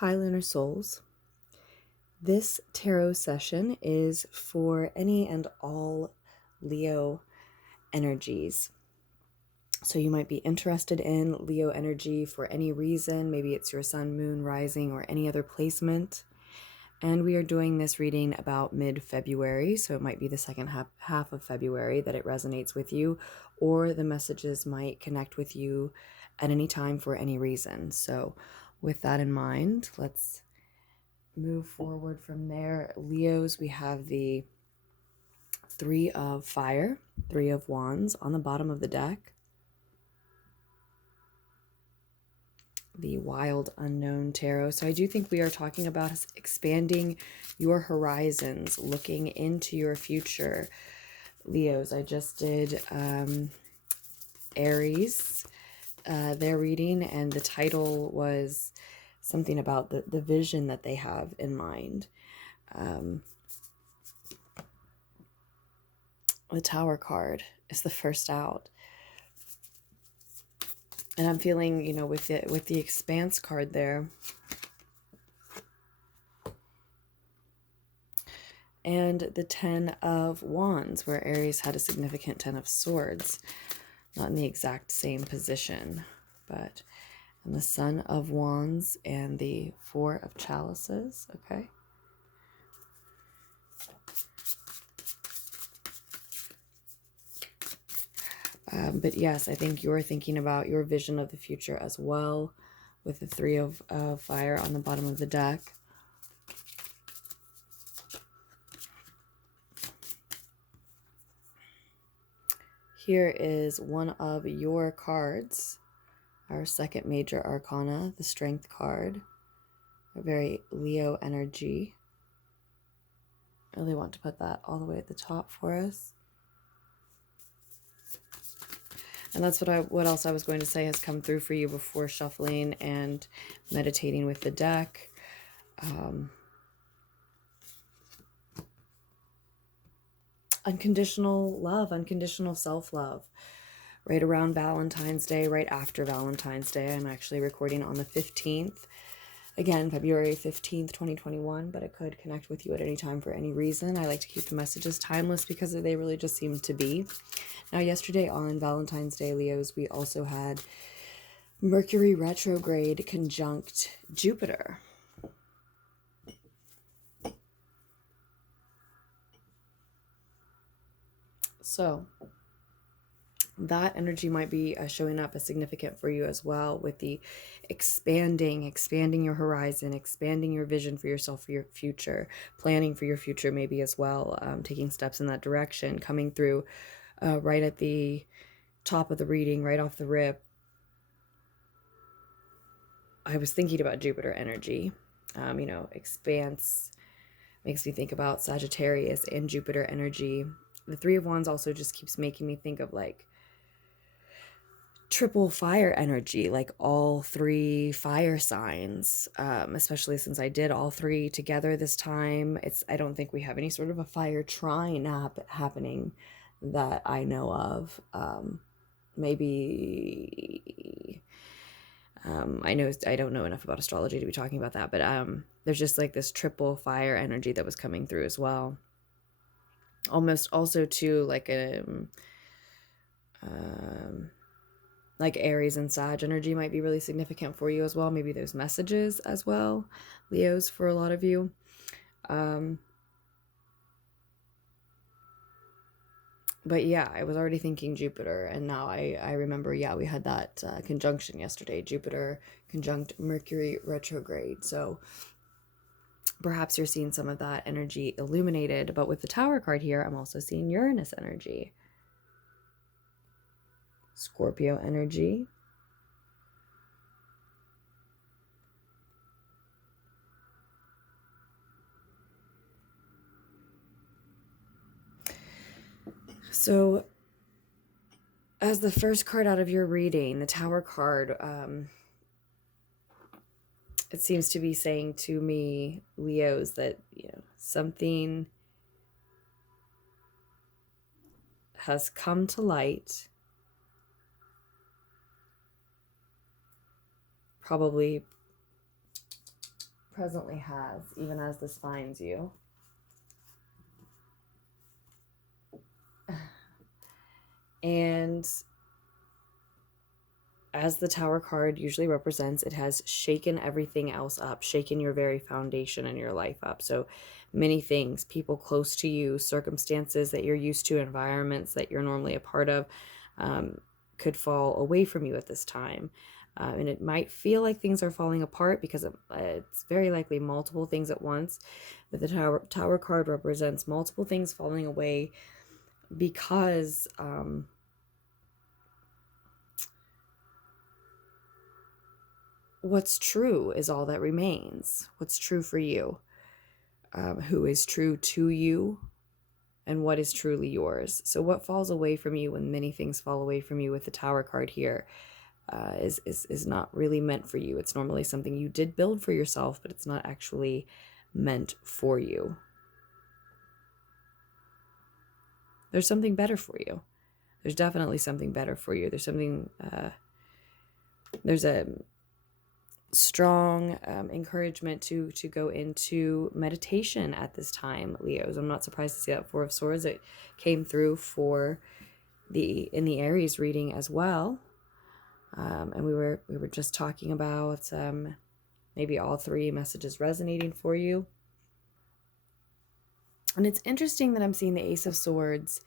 Hi, Lunar Souls. This tarot session is for any and all Leo energies. So you might be interested in Leo energy for any reason. Maybe it's your sun, moon, rising, or any other placement. And we are doing this reading about mid-February, so it might be the second half of February that it resonates with you, or the messages might connect with you at any time for any reason. So with that in mind, let's move forward from there. Leos, we have the Three of Fire, Three of Wands on the bottom of the deck. The Wild Unknown Tarot. So I do think we are talking about expanding your horizons, looking into your future. Leos, I just did Aries, their reading, and the title was something about the vision that they have in mind. The Tower card is the first out. And I'm feeling, you know, with the Expanse card there, and the Ten of Wands, where Aries had a significant Ten of Swords. Not in the exact same position, but and the Son of Wands and the Four of Chalices. Okay. But yes, I think you're thinking about your vision of the future as well, with the Three of Fire on the bottom of the deck. Here is one of your cards, our second major arcana, the Strength card, a very Leo energy. I really want to put that all the way at the top for us. And that's what else I was going to say has come through for you before shuffling and meditating with the deck. Unconditional love, unconditional self-love. Right around Valentine's Day, right after Valentine's Day. I'm actually recording on the 15th. Again, February 15th, 2021, but it could connect with you at any time for any reason. I like to keep the messages timeless because they really just seem to be. Now, yesterday on Valentine's Day, Leos, we also had Mercury retrograde conjunct Jupiter. So that energy might be showing up as significant for you as well, with the expanding your horizon, expanding your vision for yourself, for your future, planning for your future maybe as well, taking steps in that direction, coming through right at the top of the reading, right off the rip. I was thinking about Jupiter energy. You know, expanse makes me think about Sagittarius and Jupiter energy. The Three of Wands also just keeps making me think of like triple fire energy, like all three fire signs, especially since I did all three together this time. I don't think we have any sort of a fire trine happening that I know of. Maybe I don't know enough about astrology to be talking about that, but there's just like this triple fire energy that was coming through as well. Almost also too like Aries and Sag energy might be really significant for you as well. Maybe there's messages as well, Leos, for a lot of you. But yeah, I was already thinking Jupiter, and now I remember, yeah, we had that conjunction yesterday, Jupiter conjunct Mercury retrograde. So perhaps you're seeing some of that energy illuminated. But with the Tower card here, I'm also seeing Uranus energy, Scorpio energy, so as the first card out of your reading, the Tower card, it seems to be saying to me, Leos, that, you know, something has come to light, probably presently has, even as this finds you. And as the Tower card usually represents, it has shaken everything else up, shaken your very foundation in your life up. So many things, people close to you, circumstances that you're used to, environments that you're normally a part of, could fall away from you at this time. And it might feel like things are falling apart because it's very likely multiple things at once. But the Tower card represents multiple things falling away because what's true is all that remains. What's true for you, who is true to you, and what is truly yours. So what falls away from you when many things fall away from you with the Tower card here is not really meant for you. It's normally something you did build for yourself, but it's not actually meant for you. There's something better for you. There's definitely something better for you. There's something, there's a strong encouragement to go into meditation at this time, Leos. I'm not surprised to see that Four of Swords. It came through in the Aries reading as well. And we were just talking about maybe all three messages resonating for you. And it's interesting that I'm seeing the Ace of Swords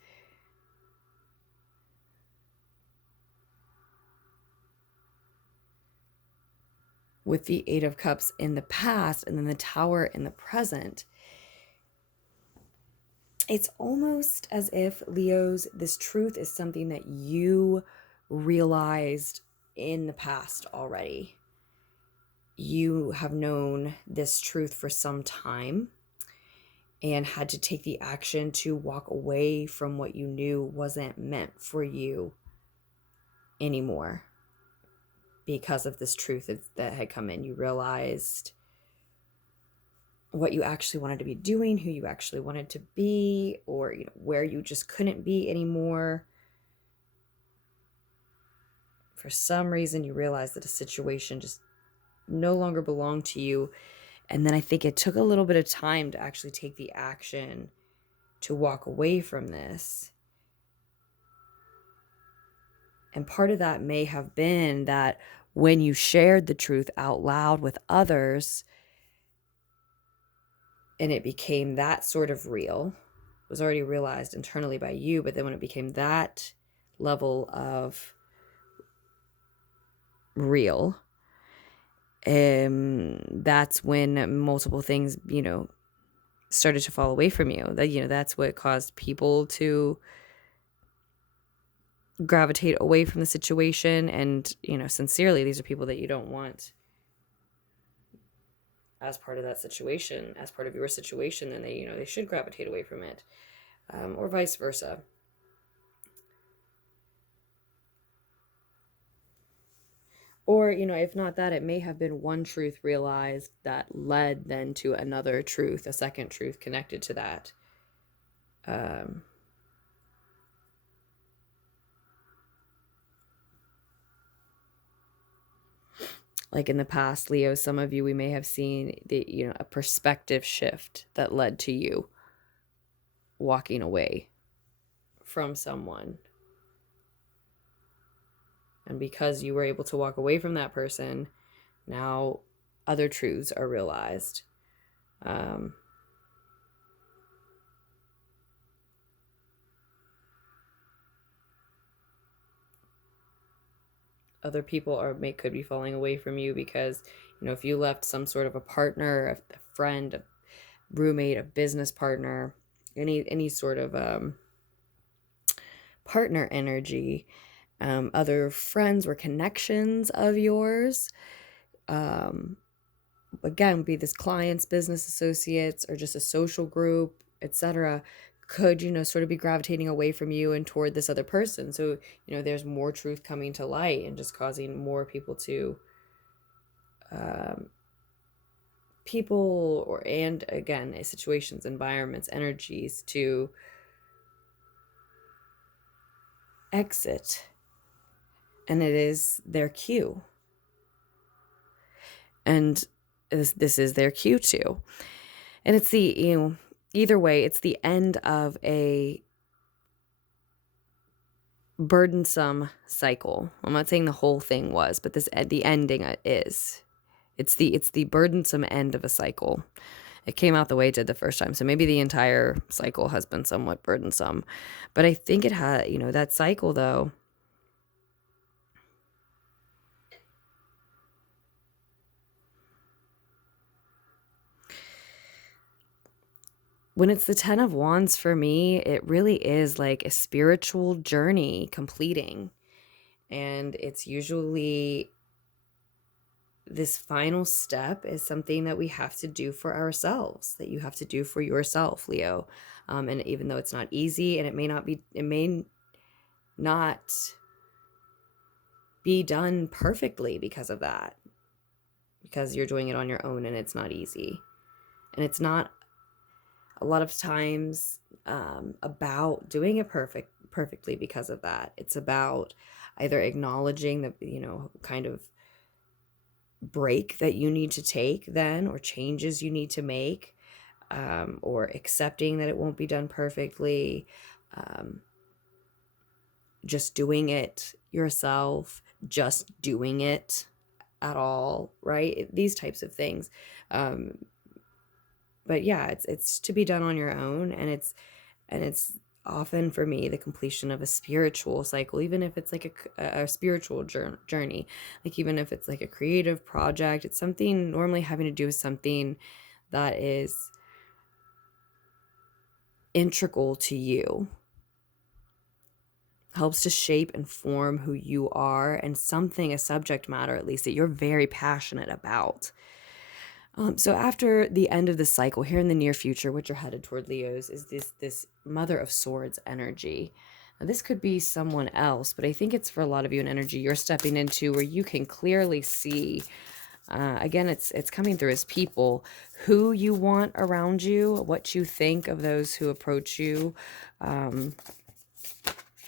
with the Eight of Cups in the past and then the Tower in the present. It's almost as if, Leos, this truth is something that you realized in the past already. You have known this truth for some time and had to take the action to walk away from what you knew wasn't meant for you anymore. Because of this truth that had come in, you realized what you actually wanted to be doing, who you actually wanted to be, or where you just couldn't be anymore. For some reason, you realized that a situation just no longer belonged to you. And then I think it took a little bit of time to actually take the action to walk away from this. And part of that may have been that when you shared the truth out loud with others, and it became that sort of real, it was already realized internally by you, but then when it became that level of real, that's when multiple things, started to fall away from you. That's what caused people to gravitate away from the situation. And, sincerely, these are people that you don't want as part of that situation, as part of your situation, then they should gravitate away from it, or vice versa. Or, if not that, it may have been one truth realized that led then to another truth, a second truth connected to that. Like in the past, Leo, some of you, we may have seen a perspective shift that led to you walking away from someone. And because you were able to walk away from that person, now other truths are realized. Other people could be falling away from you because, if you left some sort of a partner, a friend, a roommate, a business partner, any sort of partner energy, other friends or connections of yours, again, be this clients, business associates, or just a social group, etc., could, sort of be gravitating away from you and toward this other person. So, there's more truth coming to light and just causing more people to, and again, situations, environments, energies to exit. And it is their cue. And this is their cue to. And it's either way, it's the end of a burdensome cycle. I'm not saying the whole thing was, but the ending is. It's the burdensome end of a cycle. It came out the way it did the first time. So maybe the entire cycle has been somewhat burdensome. But I think it had, that cycle though, when it's the 10 of Wands for me, it really is like a spiritual journey completing. And it's usually this final step is something that we have to do for ourselves, that you have to do for yourself, Leo. And even though it's not easy and it may not be done perfectly because of that, because you're doing it on your own and it's not easy. And it's not a lot of times about doing it perfectly because of that. It's about either acknowledging the, kind of break that you need to take then, or changes you need to make, or accepting that it won't be done perfectly, just doing it yourself, just doing it at all, right? These types of things. But yeah, it's to be done on your own, and it's often for me the completion of a spiritual cycle, even if it's like a spiritual journey, like even if it's like a creative project, it's something normally having to do with something that is integral to you, helps to shape and form who you are, and a subject matter at least that you're very passionate about. So after the end of the cycle here in the near future, which are headed toward Leos, is this Mother of Swords energy. Now, this could be someone else, but I think it's for a lot of you an energy you're stepping into where you can clearly see, again, it's coming through as people, who you want around you, what you think of those who approach you.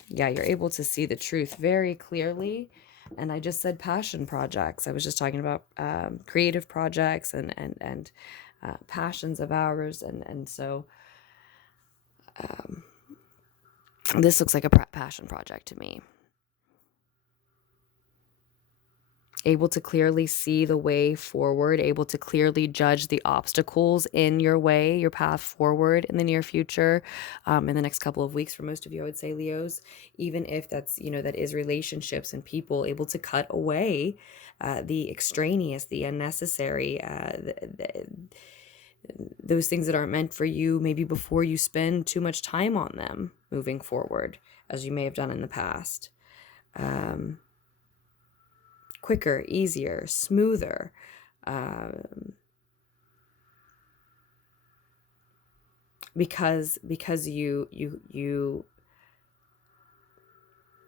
Yeah, you're able to see the truth very clearly. And I just said passion projects. I was just talking about creative projects and passions of ours. And so this looks like a passion project to me. Able to clearly see the way forward, able to clearly judge the obstacles in your way, your path forward in the near future, in the next couple of weeks for most of you, I would say, Leos, even if that's, that is relationships and people, able to cut away the extraneous, the unnecessary, those things that aren't meant for you, maybe before you spend too much time on them moving forward, as you may have done in the past. Quicker, easier, smoother, because you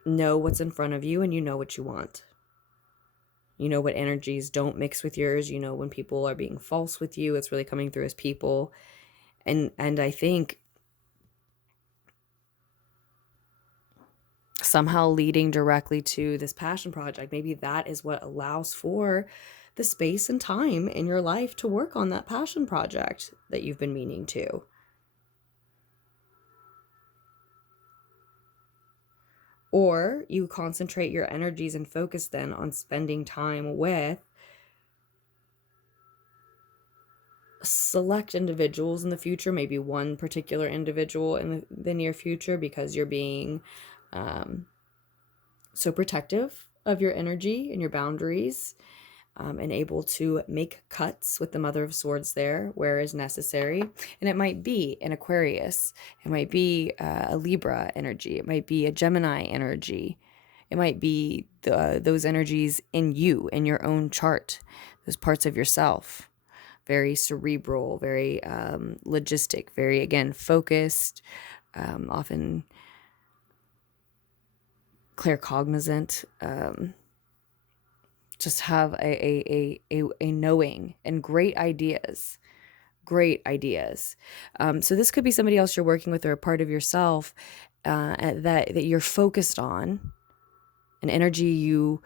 know what's in front of you, and you know what you want. You know what energies don't mix with yours. You know when people are being false with you, it's really coming through as people. And I think somehow leading directly to this passion project, maybe that is what allows for the space and time in your life to work on that passion project that you've been meaning to. Or you concentrate your energies and focus then on spending time with select individuals in the future, maybe one particular individual in the near future, because you're being so protective of your energy and your boundaries, and able to make cuts with the Mother of Swords there where is necessary. And it might be an Aquarius, it might be a Libra energy, it might be a Gemini energy, it might be those energies in you, in your own chart, those parts of yourself, very cerebral, very logistic, very, again, focused, often claircognizant, just have a knowing and great ideas. So this could be somebody else you're working with, or a part of yourself that you're focused on, an energy you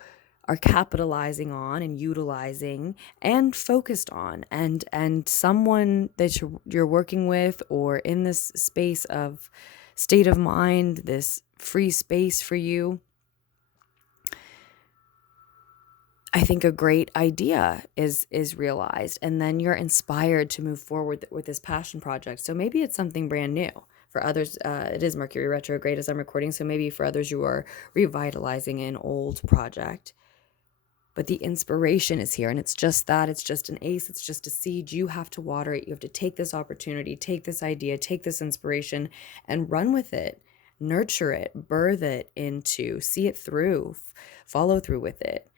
are capitalizing on and utilizing and focused on, and someone that you're working with or in this space of state of mind, this free space for you, I think a great idea is realized, and then you're inspired to move forward with this passion project. So maybe it's something brand new. For others, it is Mercury retrograde as I'm recording, so maybe for others you are revitalizing an old project. But the inspiration is here, and it's just that. It's just an ace. It's just a seed. You have to water it. You have to take this opportunity, take this idea, take this inspiration, and run with it. Nurture it, birth it into, see it through, follow through with it.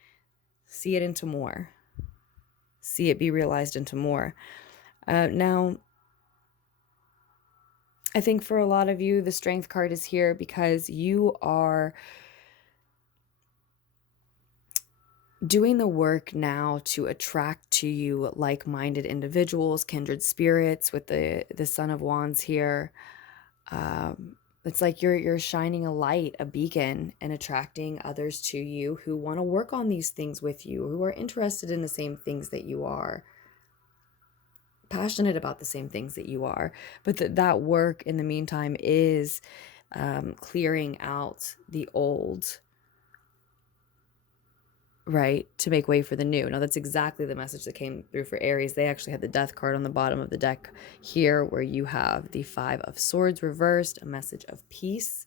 See it into more. See it be realized into more. Now, I think for a lot of you, the Strength card is here because you are doing the work now to attract to you like-minded individuals, kindred spirits with the Son of Wands here. It's like you're shining a light, a beacon, and attracting others to you who want to work on these things with you, who are interested in the same things that you are, passionate about the same things that you are. But that work in the meantime is clearing out the old, right, to make way for the new. Now, that's exactly the message that came through for Aries. They actually had the Death card on the bottom of the deck here, where you have the Five of Swords reversed, a message of peace.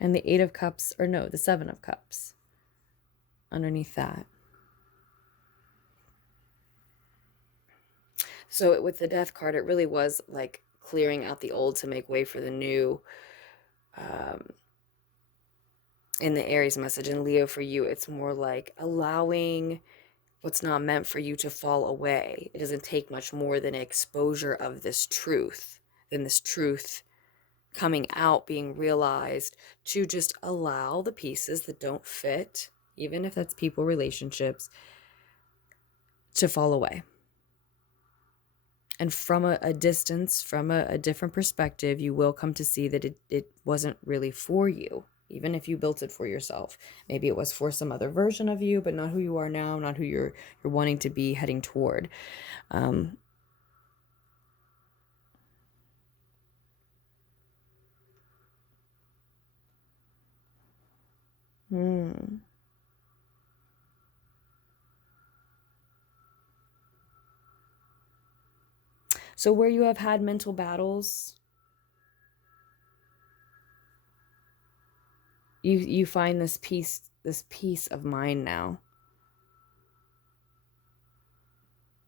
And the Eight of Cups, or no, the Seven of Cups underneath that. So with the Death card, it really was like clearing out the old to make way for the new. In the Aries message. And Leo, for you, it's more like allowing what's not meant for you to fall away. It doesn't take much more than exposure of this truth, coming out, being realized, to just allow the pieces that don't fit, even if that's people, relationships, to fall away. And from a distance, from a different perspective, you will come to see that it wasn't really for you. Even if you built it for yourself. Maybe it was for some other version of you, but not who you are now, not who you're wanting to be heading toward. So where you have had mental battles, you find this peace of mind now.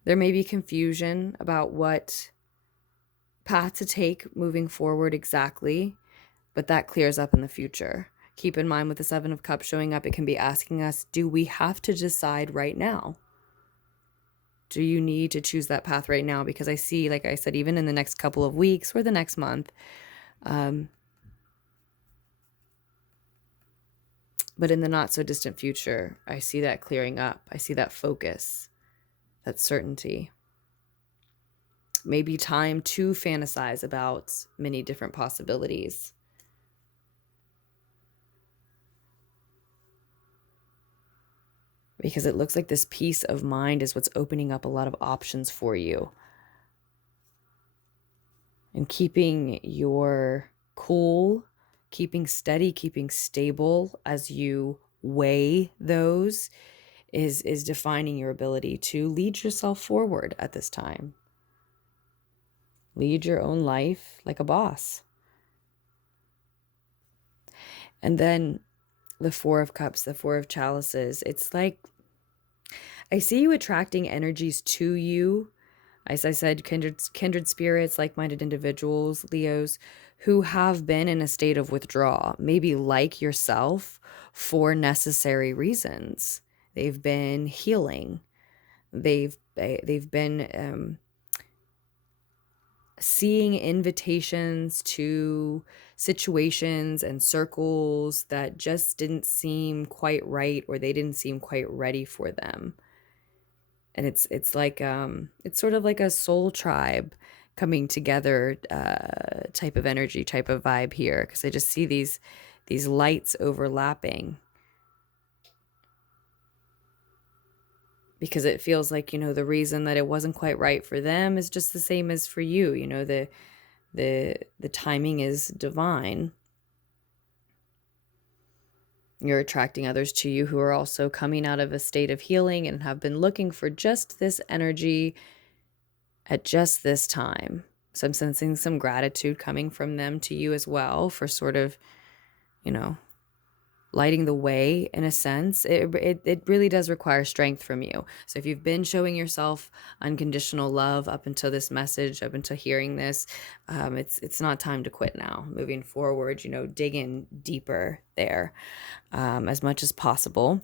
There may be confusion about what path to take moving forward exactly, but that clears up in the future. Keep in mind, with the Seven of Cups showing up, it can be asking us, do we have to decide right now? Do you need to choose that path right now? Because I see, like I said, even in the next couple of weeks or the next month, but in the not so distant future, I see that clearing up. I see that focus, that certainty. Maybe time to fantasize about many different possibilities. Because it looks like this peace of mind is what's opening up a lot of options for you. And keeping your cool, keeping steady, keeping stable as you weigh those is defining your ability to lead yourself forward at this time. Lead your own life like a boss. And then the Four of Cups, the Four of Chalices, it's like I see you attracting energies to you. As I said, kindred spirits, like-minded individuals, Leos, who have been in a state of withdrawal, maybe like yourself, for necessary reasons. They've been healing. They've been seeing invitations to situations and circles that just didn't seem quite right, or they didn't seem quite ready for them. And it's like it's sort of like a soul tribe coming together type of energy, type of vibe here, because I just see these these lights overlapping. Because it feels like, the reason that it wasn't quite right for them is just the same as for you. The timing is divine. You're attracting others to you who are also coming out of a state of healing and have been looking for just this energy at just this time. So I'm sensing some gratitude coming from them to you as well for sort of, lighting the way in a sense. It really does require strength from you. So if you've been showing yourself unconditional love up until this message, up until hearing this, it's not time to quit now. Moving forward, dig in deeper there as much as possible.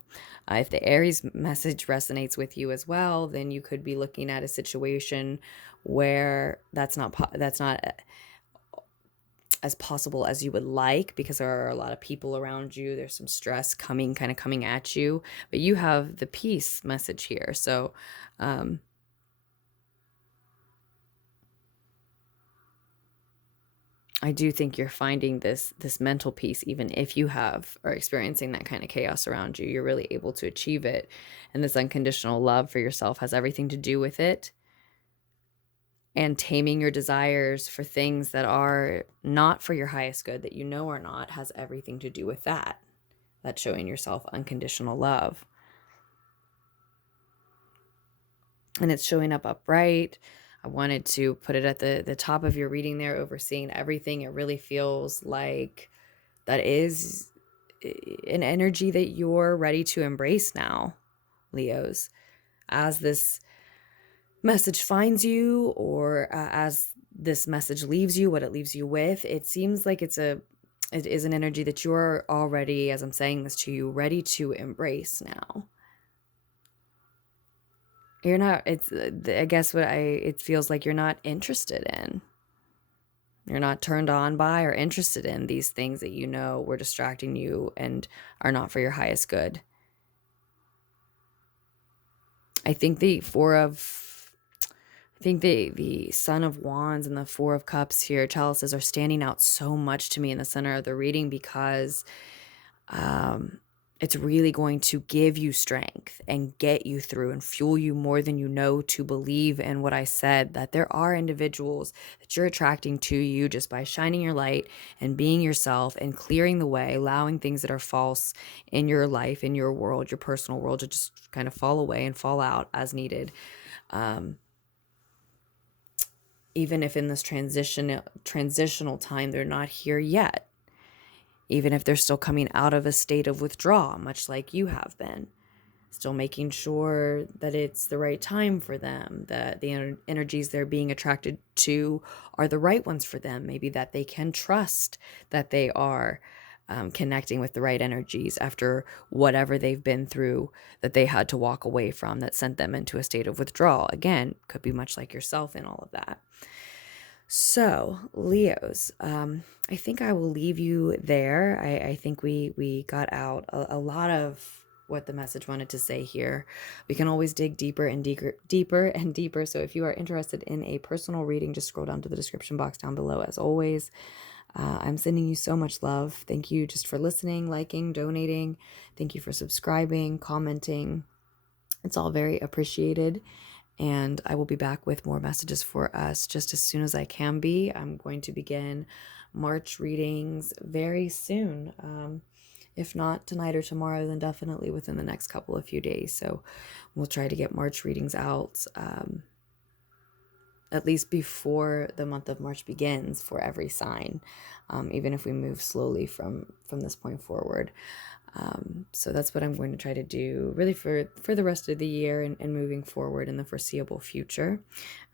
If the Aries message resonates with you as well, then you could be looking at a situation where that's not as possible as you would like, because there are a lot of people around you. There's some stress coming at you, but you have the peace message here. So I do think you're finding this mental peace. Even if you are experiencing that kind of chaos around you, you're really able to achieve it. And this unconditional love for yourself has everything to do with it. And taming your desires for things that are not for your highest good, that are not, has everything to do with that. That's showing yourself unconditional love. And it's showing up upright. I wanted to put it at the top of your reading there, overseeing everything. It really feels like that is an energy that you're ready to embrace now, Leos. As this message finds you, or as this message leaves you, what it leaves you with, it seems like it is an energy that you're already, as I'm saying this to you, ready to embrace now. You're not, I guess it feels like you're not interested in. You're not turned on by or interested in these things that were distracting you and are not for your highest good. I think the Son of Wands and the Four of Cups here, chalices, are standing out so much to me in the center of the reading, because it's really going to give you strength and get you through and fuel you more than to believe in what I said, that there are individuals that you're attracting to you just by shining your light and being yourself and clearing the way, allowing things that are false in your life, in your world, your personal world, to just kind of fall away and fall out as needed. Even if in this transitional time they're not here yet, even if they're still coming out of a state of withdrawal, much like you have been, still making sure that it's the right time for them, that the energies they're being attracted to are the right ones for them, maybe that they can trust that they are connecting with the right energies after whatever they've been through that they had to walk away from, that sent them into a state of withdrawal. Again, could be much like yourself in all of that. So, Leos, I think I will leave you there. I think we got out a lot of what the message wanted to say here. We can always dig deeper and deeper and deeper. So if you are interested in a personal reading, just scroll down to the description box down below as always. I'm sending you so much love. Thank you just for listening, liking, donating. Thank you for subscribing, commenting. It's all very appreciated. And I will be back with more messages for us just as soon as I can be. I'm going to begin March readings very soon. If not tonight or tomorrow, then definitely within the next couple of few days. So we'll try to get March readings out at least before the month of March begins for every sign, even if we move slowly from this point forward. So that's what I'm going to try to do really for the rest of the year and moving forward in the foreseeable future.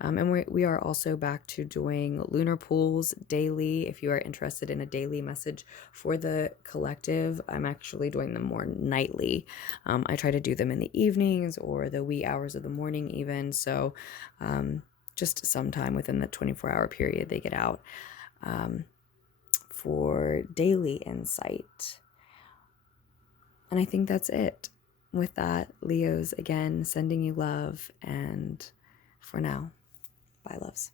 And we are also back to doing lunar pools daily. If you are interested in a daily message for the collective, I'm actually doing them more nightly. I try to do them in the evenings or the wee hours of the morning even. So just sometime within the 24-hour period they get out for daily insight. And I think that's it. With that, Leos, again, sending you love. And for now, bye, loves.